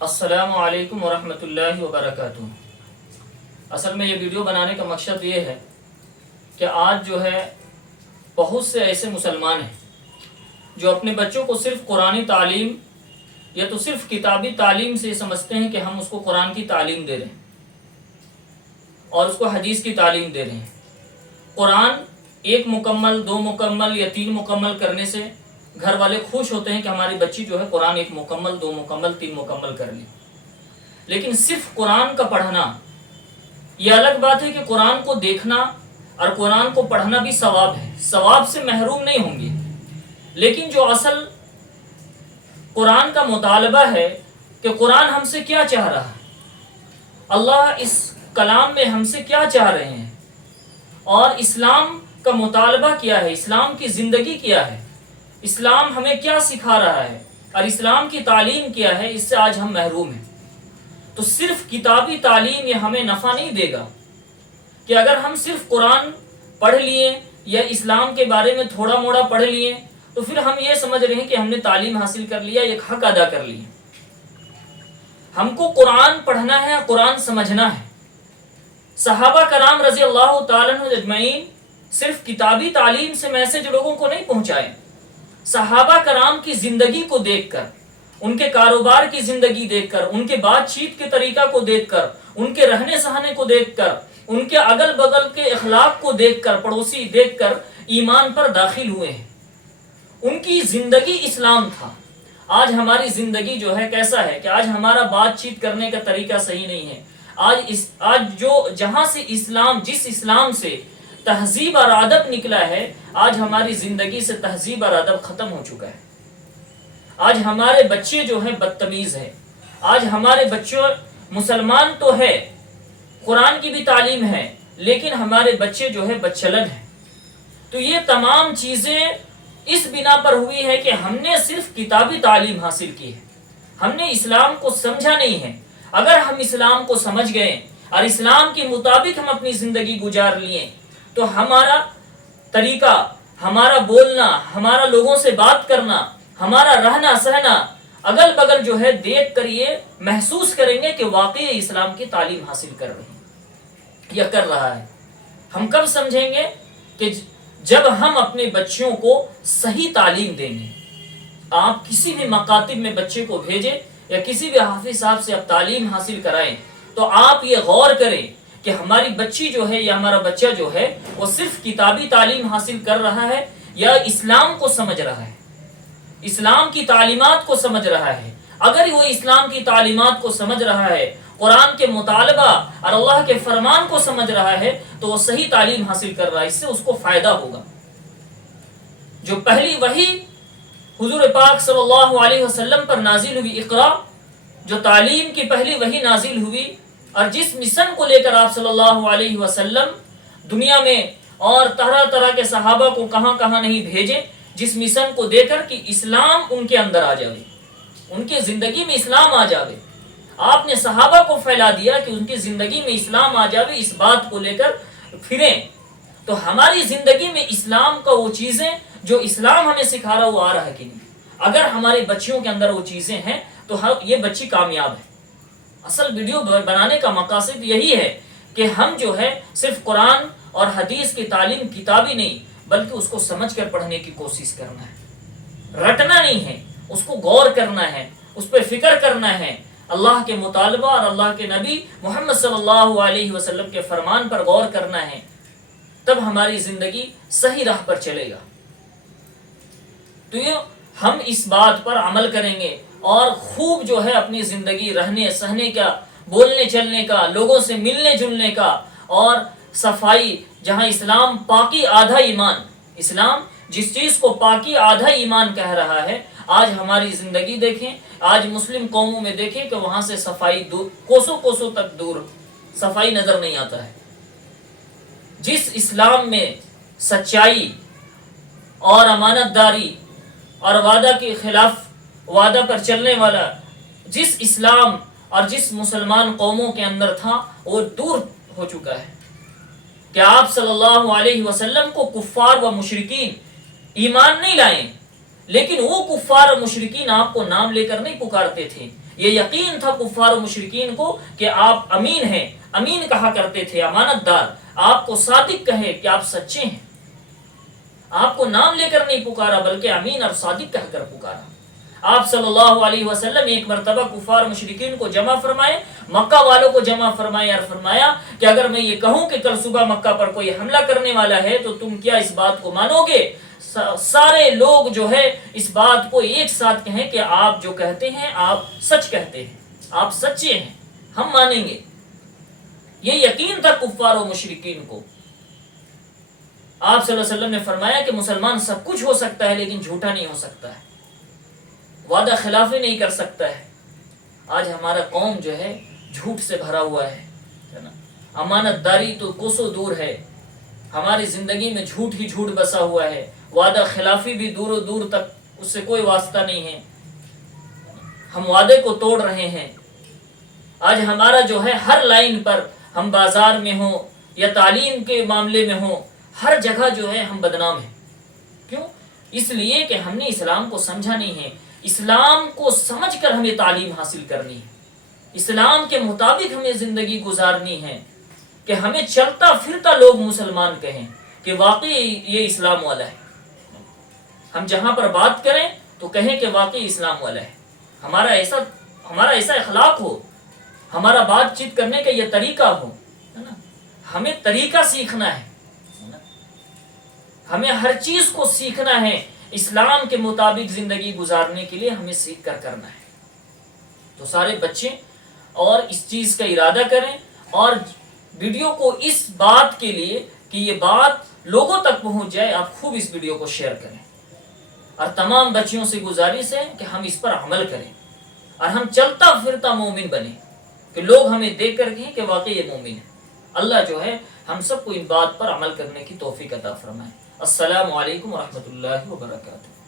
السلام علیکم ورحمۃ اللہ وبرکاتہ۔ اصل میں یہ ویڈیو بنانے کا مقصد یہ ہے کہ آج جو ہے بہت سے ایسے مسلمان ہیں جو اپنے بچوں کو صرف قرآنی تعلیم یا تو صرف کتابی تعلیم سے سمجھتے ہیں کہ ہم اس کو قرآن کی تعلیم دے رہے ہیں اور اس کو حدیث کی تعلیم دے رہے ہیں۔ قرآن ایک مکمل، 2 مکمل یا 3 مکمل کرنے سے گھر والے خوش ہوتے ہیں کہ ہماری بچی جو ہے قرآن 1 مکمل، 2 مکمل، 3 مکمل کر لی۔ لیکن صرف قرآن کا پڑھنا یہ الگ بات ہے کہ قرآن کو دیکھنا اور قرآن کو پڑھنا بھی ثواب ہے، ثواب سے محروم نہیں ہوں گے، لیکن جو اصل قرآن کا مطالبہ ہے کہ قرآن ہم سے کیا چاہ رہا ہے، اللہ اس کلام میں ہم سے کیا چاہ رہے ہیں، اور اسلام کا مطالبہ کیا ہے، اسلام کی زندگی کیا ہے، اسلام ہمیں کیا سکھا رہا ہے اور اسلام کی تعلیم کیا ہے، اس سے آج ہم محروم ہیں۔ تو صرف کتابی تعلیم یہ ہمیں نفع نہیں دے گا کہ اگر ہم صرف قرآن پڑھ لیے یا اسلام کے بارے میں تھوڑا موڑا پڑھ لیے تو پھر ہم یہ سمجھ رہے ہیں کہ ہم نے تعلیم حاصل کر لیا، ایک حق ادا کر لیا۔ ہم کو قرآن پڑھنا ہے، قرآن سمجھنا ہے۔ صحابہ کرام رضی اللہ تعالیٰ عنہ اجمعین صرف کتابی تعلیم سے میسج لوگوں کو نہیں پہنچائے، صحابہ کرام کی زندگی کو دیکھ کر، ان کے کاروبار کی زندگی دیکھ کر، ان کے بات چیت کے طریقہ کو دیکھ کر، ان کے رہنے سہنے کو دیکھ کر، ان کے اگل بغل کے اخلاق کو دیکھ کر، پڑوسی دیکھ کر ایمان پر داخل ہوئے ہیں۔ ان کی زندگی اسلام تھا۔ آج ہماری زندگی جو ہے کیسا ہے کہ آج ہمارا بات چیت کرنے کا طریقہ صحیح نہیں ہے۔ آج جو جہاں سے اسلام، جس اسلام سے تہذیب اور ادب نکلا ہے، آج ہماری زندگی سے تہذیب اور ادب ختم ہو چکا ہے۔ آج ہمارے بچے جو ہیں بدتمیز ہیں، آج ہمارے بچوں مسلمان تو ہے، قرآن کی بھی تعلیم ہے، لیکن ہمارے بچے جو ہے بدچلن ہیں۔ تو یہ تمام چیزیں اس بنا پر ہوئی ہے کہ ہم نے صرف کتابی تعلیم حاصل کی ہے، ہم نے اسلام کو سمجھا نہیں ہے۔ اگر ہم اسلام کو سمجھ گئے اور اسلام کے مطابق ہم اپنی زندگی گزار لیے تو ہمارا طریقہ، ہمارا بولنا، ہمارا لوگوں سے بات کرنا، ہمارا رہنا سہنا اگل بگل جو ہے دیکھ کر یہ محسوس کریں گے کہ واقعی اسلام کی تعلیم حاصل کر رہے ہیں یا کر رہا ہے۔ ہم کب سمجھیں گے کہ جب ہم اپنے بچوں کو صحیح تعلیم دیں گے۔ آپ کسی بھی مکاتب میں بچے کو بھیجیں یا کسی بھی حافظ صاحب سے آپ تعلیم حاصل کرائیں تو آپ یہ غور کریں کہ ہماری بچی جو ہے یا ہمارا بچہ جو ہے وہ صرف کتابی تعلیم حاصل کر رہا ہے یا اسلام کو سمجھ رہا ہے، اسلام کی تعلیمات کو سمجھ رہا ہے۔ اگر وہ اسلام کی تعلیمات کو سمجھ رہا ہے، قرآن کے مطالبہ اور اللہ کے فرمان کو سمجھ رہا ہے تو وہ صحیح تعلیم حاصل کر رہا ہے، اس سے اس کو فائدہ ہوگا۔ جو پہلی وحی حضور پاک صلی اللہ علیہ وسلم پر نازل ہوئی، اقرا، جو تعلیم کی پہلی وحی نازل ہوئی اور جس مشن کو لے کر آپ صلی اللہ علیہ وسلم دنیا میں اور طرح طرح کے صحابہ کو کہاں کہاں نہیں بھیجے، جس مشن کو دے کر کہ اسلام ان کے اندر آ جائے، ان کی زندگی میں اسلام آ جائے، آپ نے صحابہ کو پھیلا دیا کہ ان کی زندگی میں اسلام آ جائے، اس بات کو لے کر پھریں۔ تو ہماری زندگی میں اسلام کا وہ چیزیں جو اسلام ہمیں سکھا رہا وہ آ رہا ہے کہ نہیں؟ اگر ہمارے بچیوں کے اندر وہ چیزیں ہیں تو یہ بچی کامیاب ہے۔ اصل ویڈیو بنانے کا مقاصد یہی ہے کہ ہم جو ہے صرف قرآن اور حدیث کی تعلیم کتابی نہیں بلکہ اس کو سمجھ کر پڑھنے کی کوشش کرنا ہے، رٹنا نہیں ہے، اس کو غور کرنا ہے، اس پہ فکر کرنا ہے، اللہ کے مطالبہ اور اللہ کے نبی محمد صلی اللہ علیہ وسلم کے فرمان پر غور کرنا ہے، تب ہماری زندگی صحیح راہ پر چلے گا۔ تو یہ ہم اس بات پر عمل کریں گے اور خوب جو ہے اپنی زندگی رہنے سہنے کا، بولنے چلنے کا، لوگوں سے ملنے جلنے کا اور صفائی، جہاں اسلام پاکی آدھا ایمان، اسلام جس چیز کو پاکی آدھا ایمان کہہ رہا ہے، آج ہماری زندگی دیکھیں، آج مسلم قوموں میں دیکھیں کہ وہاں سے صفائی دور، کوسوں کوسوں تک دور صفائی نظر نہیں آتا ہے۔ جس اسلام میں سچائی اور امانت داری اور وعدہ کے خلاف وعدہ پر چلنے والا جس اسلام اور جس مسلمان قوموں کے اندر تھا وہ دور ہو چکا ہے کہ آپ صلی اللہ علیہ وسلم کو کفار و مشرکین ایمان نہیں لائیں، لیکن وہ کفار و مشرکین آپ کو نام لے کر نہیں پکارتے تھے، یہ یقین تھا کفار و مشرکین کو کہ آپ امین ہیں، امین کہا کرتے تھے، امانت دار، آپ کو صادق کہے کہ آپ سچے ہیں، آپ کو نام لے کر نہیں پکارا بلکہ امین اور صادق کہہ کر پکارا۔ آپ صلی اللہ علیہ وسلم ایک مرتبہ کفار مشرکین کو جمع فرمائے، مکہ والوں کو جمع فرمائے اور فرمایا کہ اگر میں یہ کہوں کہ کل صبح مکہ پر کوئی حملہ کرنے والا ہے تو تم کیا اس بات کو مانو گے؟ سارے لوگ جو ہے اس بات کو ایک ساتھ کہیں کہ آپ جو کہتے ہیں آپ سچ کہتے ہیں، آپ سچے ہیں، ہم مانیں گے۔ یہ یقین تھا کفار و مشرکین کو۔ آپ صلی اللہ علیہ وسلم نے فرمایا کہ مسلمان سب کچھ ہو سکتا ہے لیکن جھوٹا نہیں ہو سکتا ہے، وعدہ خلافی نہیں کر سکتا ہے۔ آج ہمارا قوم جو ہے جھوٹ سے بھرا ہوا ہے نا، امانت داری تو کوسوں دور ہے، ہماری زندگی میں جھوٹ ہی جھوٹ بسا ہوا ہے، وعدہ خلافی بھی دور و دور تک اس سے کوئی واسطہ نہیں ہے، ہم وعدے کو توڑ رہے ہیں۔ آج ہمارا جو ہے ہر لائن پر، ہم بازار میں ہوں یا تعلیم کے معاملے میں ہوں، ہر جگہ جو ہے ہم بدنام ہیں۔ کیوں؟ اس لیے کہ ہم نے اسلام کو سمجھا نہیں ہے۔ اسلام کو سمجھ کر ہمیں تعلیم حاصل کرنی ہے، اسلام کے مطابق ہمیں زندگی گزارنی ہے کہ ہمیں چلتا پھرتا لوگ مسلمان کہیں کہ واقعی یہ اسلام والا ہے۔ ہم جہاں پر بات کریں تو کہیں کہ واقعی اسلام والا ہے، ہمارا ایسا اخلاق ہو، ہمارا بات چیت کرنے کا یہ طریقہ ہو، ہے نا۔ ہمیں طریقہ سیکھنا ہے، ہمیں ہر چیز کو سیکھنا ہے، اسلام کے مطابق زندگی گزارنے کے لیے ہمیں سیکھ کر کرنا ہے۔ تو سارے بچے اور اس چیز کا ارادہ کریں اور ویڈیو کو اس بات کے لیے کہ یہ بات لوگوں تک پہنچ جائے، آپ خوب اس ویڈیو کو شیئر کریں اور تمام بچیوں سے گزارش ہے کہ ہم اس پر عمل کریں اور ہم چلتا پھرتا مومن بنیں کہ لوگ ہمیں دیکھ کر کہیں کہ واقعی یہ مومن ہے۔ اللہ جو ہے ہم سب کو ان بات پر عمل کرنے کی توفیق عطا فرمائے۔ السلام علیکم ورحمۃ اللہ وبرکاتہ۔